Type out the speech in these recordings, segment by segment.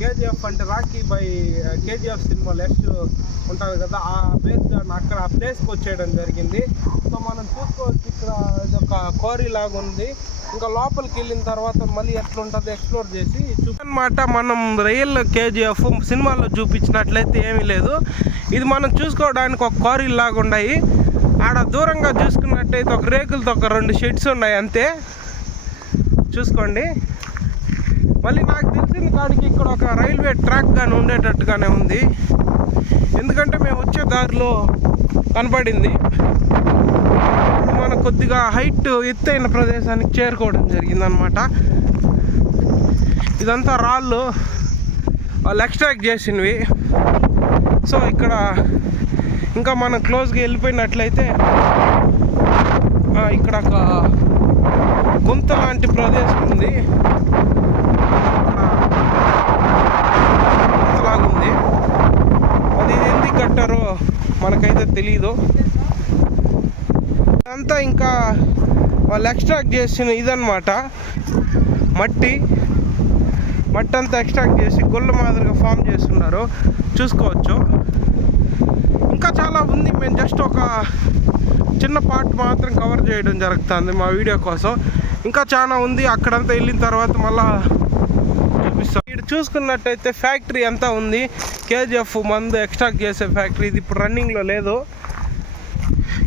KGF అంటే Rocky by KGF cinema next ఉంటుంది కదా, ఆ బేస్ అక్కడ ఆ ప్లేస్కి వచ్చేయడం జరిగింది. సో మనం చూసుకోవచ్చు ఇక్కడ ఇదొక కోరీ లాగా ఉంది. ఇంకా లోపలికి వెళ్ళిన తర్వాత మళ్ళీ ఎట్లుంటుంది ఎక్స్ప్లోర్ చేసి చూపనమాట. మనం రియల్ కేజీఎఫ్ సినిమాలో చూపించినట్లయితే ఏమీ లేదు. ఇది మనం చూసుకోవడానికి ఒక కోరీ లాగా ఉన్నాయి. ఆడ దూరంగా చూసుకున్నట్టయితే ఒక రేకులతో ఒక 2 షెడ్స్ ఉన్నాయి అంతే, చూసుకోండి. మళ్ళీ నాకు తెలిసిన కాడికి ఇక్కడ ఒక రైల్వే ట్రాక్ కానీ ఉండేటట్టుగానే ఉంది, ఎందుకంటే మేము వచ్చే దారిలో కనపడింది. మనం కొద్దిగా హైట్ ఎత్తైన ప్రదేశానికి చేరుకోవడం జరిగిందనమాట. ఇదంతా రాళ్ళు వాళ్ళు ఎక్స్ట్రాక్ట్ చేసినవి. సో ఇక్కడ ఇంకా మనం క్లోజ్గా వెళ్ళిపోయినట్లయితే ఇక్కడ ఒక గుంత లాంటి ప్రదేశం ఉంది. లాగుంది, అది ఎందుకు కట్టారో మనకైతే తెలీదు. అంతా ఇంకా వాళ్ళు ఎక్స్ట్రాక్ట్ చేసిన ఇదన్నమాట, మట్టి అంతా ఎక్స్ట్రాక్ట్ చేసి గొల్ల మాదిరిగా ఫామ్ చేస్తున్నారు, చూసుకోవచ్చు. ఇంకా చాలా ఉంది, మేము జస్ట్ ఒక చిన్న పార్ట్ మాత్రం కవర్ చేయడం జరుగుతుంది మా వీడియో కోసం. ఇంకా చాలా ఉంది, అక్కడంతా వెళ్ళిన తర్వాత మళ్ళా చూపిస్తాం. ఇక్కడ చూసుకున్నట్టయితే ఫ్యాక్టరీ అంతా ఉంది, కేజీఎఫ్ మందు ఎక్స్ట్రాక్ట్ చేసే ఫ్యాక్టరీ. ఇది ఇప్పుడు రన్నింగ్లో లేదు.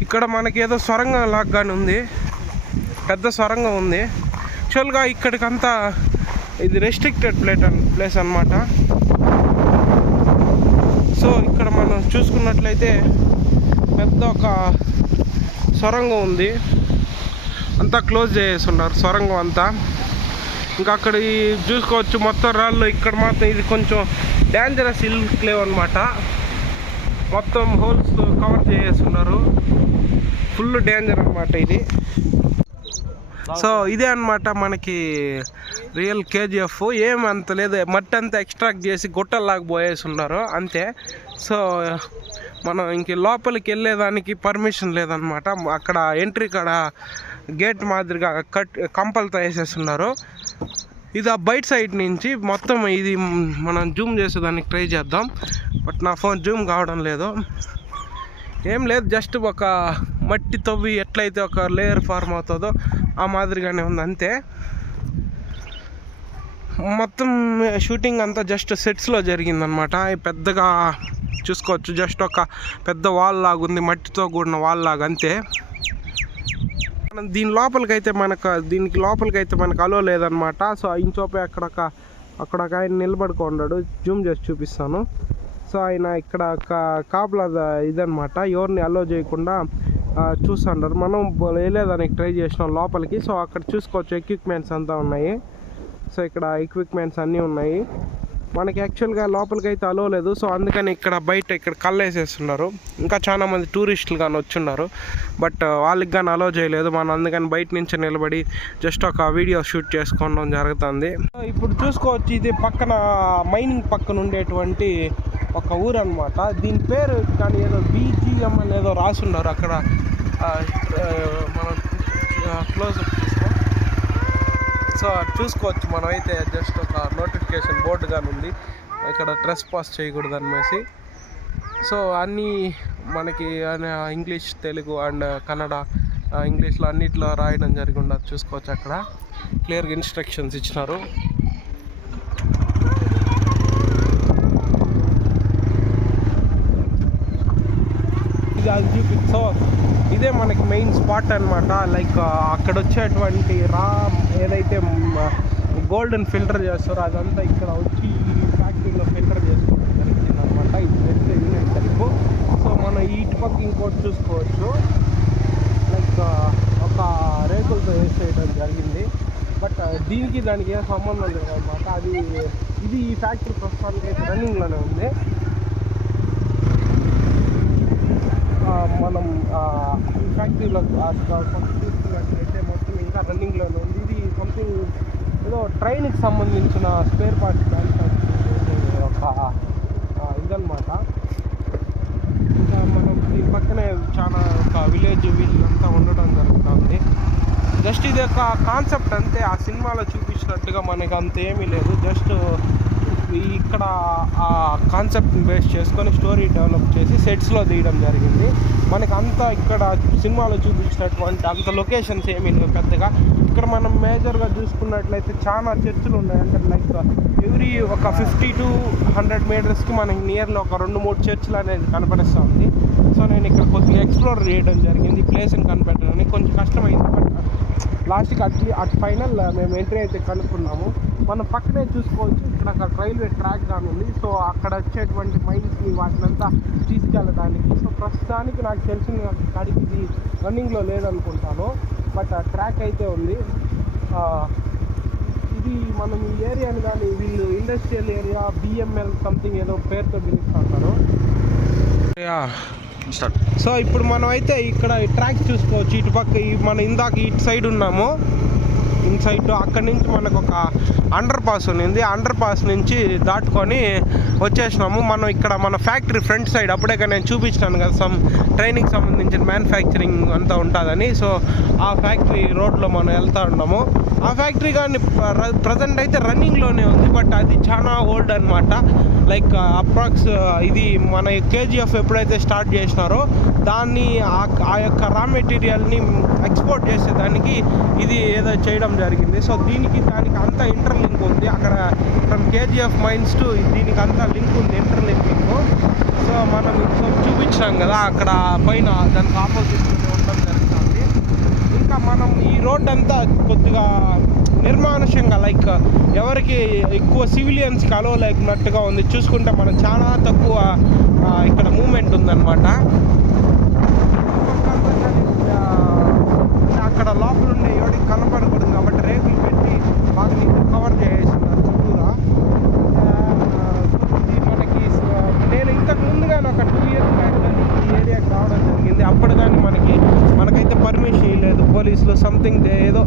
ఇక్కడ మనకి ఏదో సొరంగం లాగానే ఉంది, పెద్ద సొరంగం ఉంది. యాక్చువల్గా ఇక్కడికంతా ఇది రెస్ట్రిక్టెడ్ ప్లేస్ అన్నమాట. సో ఇక్కడ మనం చూసుకున్నట్లయితే పెద్ద ఒక సొరంగం ఉంది, అంతా క్లోజ్ చేస్తున్నారు సొరంగం అంతా. ఇంకా అక్కడ చూసుకోవచ్చు మొత్తం రాళ్ళు. ఇక్కడ మాత్రం ఇది కొంచెం డేంజరస్ హిల్ క్లేవ్ అనమాట, మొత్తం హోల్స్ కవర్ చేస్తున్నారు, ఫుల్ డేంజర్ అనమాట ఇది. సో ఇదే అనమాట మనకి రియల్ కేజీఎఫ్. ఏమంత లేదు, మట్టి అంతా ఎక్స్ట్రాక్ట్ చేసి గుట్టల్లాగా పోయేస్తున్నారు అంతే. సో మనం ఇంక లోపలికి వెళ్ళేదానికి పర్మిషన్ లేదనమాట. అక్కడ ఎంట్రీ కాడ గేట్ మాదిరిగా కంపలతో వేసేస్తున్నారు. ఇది ఆ బయట సైడ్ నుంచి మొత్తం ఇది మనం జూమ్ చేసేదానికి ట్రై చేద్దాం, బట్ నా ఫోన్ జూమ్ కావడం లేదు. ఏం లేదు, జస్ట్ ఒక మట్టి తవ్వి ఎట్లయితే ఒక లేయర్ ఫార్మ్ అవుతుందో ఆ మాదిరిగానే ఉంది అంతే. మొత్తం షూటింగ్ అంతా జస్ట్ సెట్స్లో జరిగిందనమాట. పెద్దగా చూసుకోవచ్చు, జస్ట్ ఒక పెద్ద వాల్ లాగా ఉంది, మట్టితో కూడిన వాల్ లాగా అంతే. దీని లోపలికైతే దీనికి లోపలికైతే మనకు అలో లేదనమాట. సో ఇంచోపే అక్కడ ఒక ఆయన నిలబడుకున్నాడు, జూమ్ చేసి చూపిస్తాను. సో ఆయన ఇక్కడ కాపలా ఇదనమాట, ఎవరిని అలో చేయకుండా చూస్తున్నారు. మనం వెళ్ళేదానికి ట్రై చేసినాం లోపలికి. సో అక్కడ చూసుకోవచ్చు ఎక్విప్మెంట్స్ అంతా ఉన్నాయి. సో ఇక్కడ ఎక్విప్మెంట్స్ అన్నీ ఉన్నాయి. మనకి యాక్చువల్గా లోపలికి అయితే అలో లేదు. సో అందుకని ఇక్కడ బయట ఇక్కడ కళ్ళు వేసేస్తున్నారు. ఇంకా చాలా మంది టూరిస్టులు కానీ వచ్చున్నారు, బట్ వాళ్ళకి కానీ అలో చేయలేదు. మనం అందుకని బయట నుంచి నిలబడి జస్ట్ ఒక వీడియో షూట్ చేసుకోవడం జరుగుతుంది. ఇప్పుడు చూసుకోవచ్చు, ఇది పక్కన మైనింగ్ పక్కన ఉండేటువంటి ఒక ఊరు అనమాట. దీని పేరు కానీ ఏదో BGM అని ఏదో రాసున్నారు అక్కడ. మనం క్లోజ్ సో చూసుకోవచ్చు, మనమైతే జస్ట్ ఒక నోటిఫికేషన్ బోర్డు కానీ ఉంది ఇక్కడ, ట్రెస్ పాస్ చేయకూడదు అనేసి. సో అన్నీ మనకి ఇంగ్లీష్, తెలుగు అండ్ కన్నడ, ఇంగ్లీష్లో అన్నిట్లో రాయడం జరిగి ఉండదు. చూసుకోవచ్చు అక్కడ క్లియర్గా ఇన్స్ట్రక్షన్స్ ఇచ్చినారు. సో ఇదే మనకి మెయిన్ స్పాట్ అనమాట. లైక్ అక్కడ వచ్చేటువంటి ఏదైతే గోల్డెన్ ఫిల్టర్ చేస్తారో అదంతా ఇక్కడ వచ్చి ఫ్యాక్టరీలో ఫిల్టర్ చేసుకోవడం జరిగింది అనమాట. ఇది వెస్ట్ యూనియన్ టైపు. సో మనం ఇటు పక్క ఇంకోటి చూసుకోవచ్చు, లైక్ ఒక రేకులతో వేసేయడం జరిగింది, బట్ దీనికి దానికి ఏ సంబంధం లేదనమాట. ఇది ఈ ఫ్యాక్టరీ ప్రస్తుతానికి అయితే రన్నింగ్లోనే ఉంది. మనం ఈ ఫ్యాక్టరీలో చూసుకున్నట్లయితే మొత్తం ఇంకా రన్నింగ్లోనే ఉంది. ఇది సంథింగ్ ఏదో ట్రైన్కి సంబంధించిన స్పేర్ పార్ట్స్ ఒక ఇదన్నమాట. ఇంకా మనం దీని పక్కనే చాలా ఒక విలేజ్ వీళ్ళంతా ఉండడం జరుగుతుంది. జస్ట్ ఇది ఒక కాన్సెప్ట్ అంతే, ఆ సినిమాలో చూపించినట్టుగా మనకి అంత ఏమీ లేదు. జస్ట్ ఇక్కడ ఆ కాన్సెప్ట్ని బేస్ చేసుకొని స్టోరీ డెవలప్ చేసి సెట్స్లో తీయడం జరిగింది. మనకి అంతా ఇక్కడ సినిమాలో చూపించినటువంటి అంత లొకేషన్స్ ఏమీ లేవు పెద్దగా. ఇక్కడ మనం మేజర్గా చూసుకున్నట్లయితే చాలా చర్చిలు ఉన్నాయి. అంటే లైక్ ఎవ్రీ ఒక 50 to 100 మీటర్స్కి మనకి నియర్లో ఒక 2-3 చర్చిలు అనేది కనపడిస్తూ ఉంది. సో నేను ఇక్కడ కొద్దిగా ఎక్స్ప్లోర్ చేయడం జరిగింది, ప్లేస్ని కనిపెట్టడానికి కొంచెం కష్టమైంది. బట్ లాస్ట్కి అటు ఫైనల్ మేము ఎంట్రీ అయితే కనుక్కున్నాము. మనం పక్కనే చూసుకోవచ్చు, ఇక్కడ ఒక రైల్వే ట్రాక్ కానీ ఉంది. సో అక్కడ వచ్చేటువంటి మైన్స్ని వాటినంతా తీసుకెళ్ళడానికి. సో ప్రస్తుతానికి నాకు తెలిసిన కాడికి ఇది రన్నింగ్లో లేదనుకుంటాను, బట్ ట్రాక్ అయితే ఉంది. ఇది మనం ఈ ఏరియాని కానీ వీళ్ళు ఇండస్ట్రియల్ ఏరియా BML సంథింగ్ ఏదో పేరుతో పిలుస్తుంటారు. సో ఇప్పుడు మనం అయితే ఇక్కడ ఈ ట్రాక్ చూసుకోవచ్చు. ఇటు పక్క మనం ఇందాక ఇటు సైడ్ ఉన్నాము, ఇన్సైడ్ అక్కడి నుంచి మనకు ఒక అండర్ పాస్ ఉంది. అండర్ పాస్ నుంచి దాటుకొని వచ్చేసినాము. మనం ఇక్కడ మన ఫ్యాక్టరీ ఫ్రంట్ సైడ్ అప్పుడే నేను చూపించాను కదా, ట్రైనింగ్ సంబంధించిన మ్యానుఫ్యాక్చరింగ్ అంతా ఉంటుందని. సో ఆ ఫ్యాక్టరీ రోడ్లో మనం వెళ్తూ ఉన్నాము. ఆ ఫ్యాక్టరీ కానీ ప్రజెంట్ అయితే రన్నింగ్లోనే ఉంది, బట్ అది చాలా ఓల్డ్ అనమాట. లైక్ అప్రాక్స్ ఇది మన KGF ఎప్పుడైతే స్టార్ట్ చేసినారో దాన్ని ఆ యొక్క రా మెటీరియల్ని ఎక్స్పోర్ట్ చేసేదానికి ఇది ఏదో చేయడం జరిగింది. సో దానికి అంతా ఇంటర్లింక్ ఉంది. అక్కడ ఫ్రమ్ KGF మైన్స్ టు దీనికి అంతా లింక్ ఉంది, ఇంటర్లింకింగ్. సో మనం చూపించాం కదా అక్కడ పైన దానికి ఆపోజిట్ ఉండడం జరుగుతుంది. ఇంకా మనం ఈ రోడ్ అంతా కొద్దిగా నిర్మానుష్యంగా లైక్ ఎవరికి ఎక్కువ సివిలియన్స్కి అలవలేకున్నట్టుగా ఉంది. చూసుకుంటే మనం చాలా తక్కువ ఇక్కడ మూమెంట్ ఉందన్నమాట. అక్కడ లోపల ఉండే ఎవరికి కనపడకూడదు కాబట్టి రేకులు పెట్టి బాగా నీట్గా కవర్ చేస్తున్నారు చుట్టూరా. మనకి నేను ఇంతకు ముందుగానే ఒక 2 years బ్యాక్ కానీ ఈ ఏరియాకి రావడం జరిగింది. అప్పుడు కానీ మనకైతే పర్మిషన్ ఇవ్వలేదు పోలీసులు. సంథింగ్ ఏదో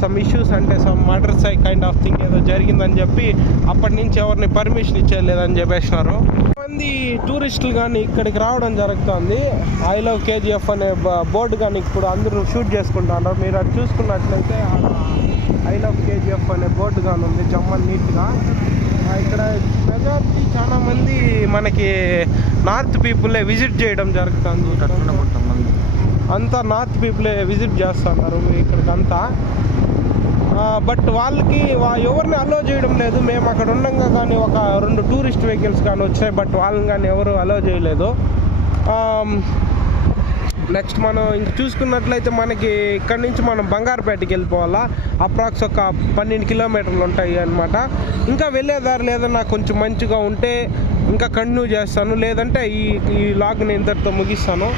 సమ్ ఇష్యూస్ అంటే some murder kind of thing ఏదో జరిగిందని చెప్పి అప్పటి నుంచి ఎవరిని పర్మిషన్ ఇచ్చేయలేదని చెప్పేసినారు. మంది టూరిస్టులు కానీ ఇక్కడికి రావడం జరుగుతుంది. ఐ లవ్ KGF అనే బోర్డు కానీ ఇప్పుడు అందరూ షూట్ చేసుకుంటున్నారు. మీరు అది చూసుకున్నట్లయితే ఐ లవ్ KGF అనే బోర్డు కానీ ఉంది జమ్మన్ నీట్గా. ఇక్కడ మెజారిటీ చాలా మంది మనకి నార్త్ పీపులే విజిట్ చేయడం జరుగుతుంది. అంతా నార్త్ పీపులే విజిట్ చేస్తున్నారు ఇక్కడికంతా. బట్ వాళ్ళకి ఎవరిని అలో చేయడం లేదు. మేము అక్కడ ఉండగా కానీ ఒక 2 టూరిస్ట్ వెహికల్స్ కానీ వచ్చాయి, బట్ వాళ్ళని కానీ ఎవరు అలో చేయలేదు. నెక్స్ట్ మనం ఇంక చూసుకున్నట్లయితే మనకి ఇక్కడ నుంచి మనం బంగారుపేటకి వెళ్ళిపోవాలా. అప్రాక్స్ ఒక 12 కిలోమీటర్లు ఉంటాయి అన్నమాట. ఇంకా వెళ్ళేదారి లేదన్నా కొంచెం మంచిగా ఉంటే ఇంకా కంటిన్యూ చేస్తాను, లేదంటే ఈ లాగ్ని ఇంతటితో ముగిస్తాను.